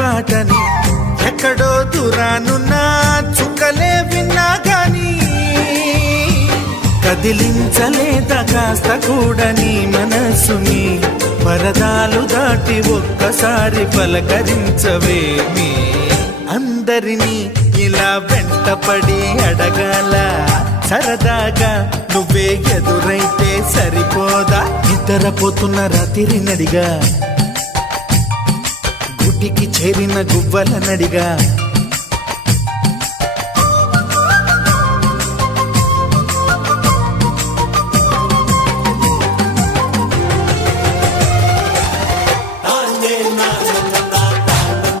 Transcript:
పాటని ఎక్కడో దూరానున్నా చుక్కలే విన్నా గాని కదిలించలేదా కాస్త కూడా నీ మనసుని పరదాలు దాటి ఒక్కసారి పలకరించవేమి అందరినీ ఇలా వెంటపడి అడగాల సరదాగా నువ్వే ఎదురైతే సరిపోదా నిద్రపోతున్న రాత్రి నడిగా గుడికి చేరిన గువ్వల నడిగా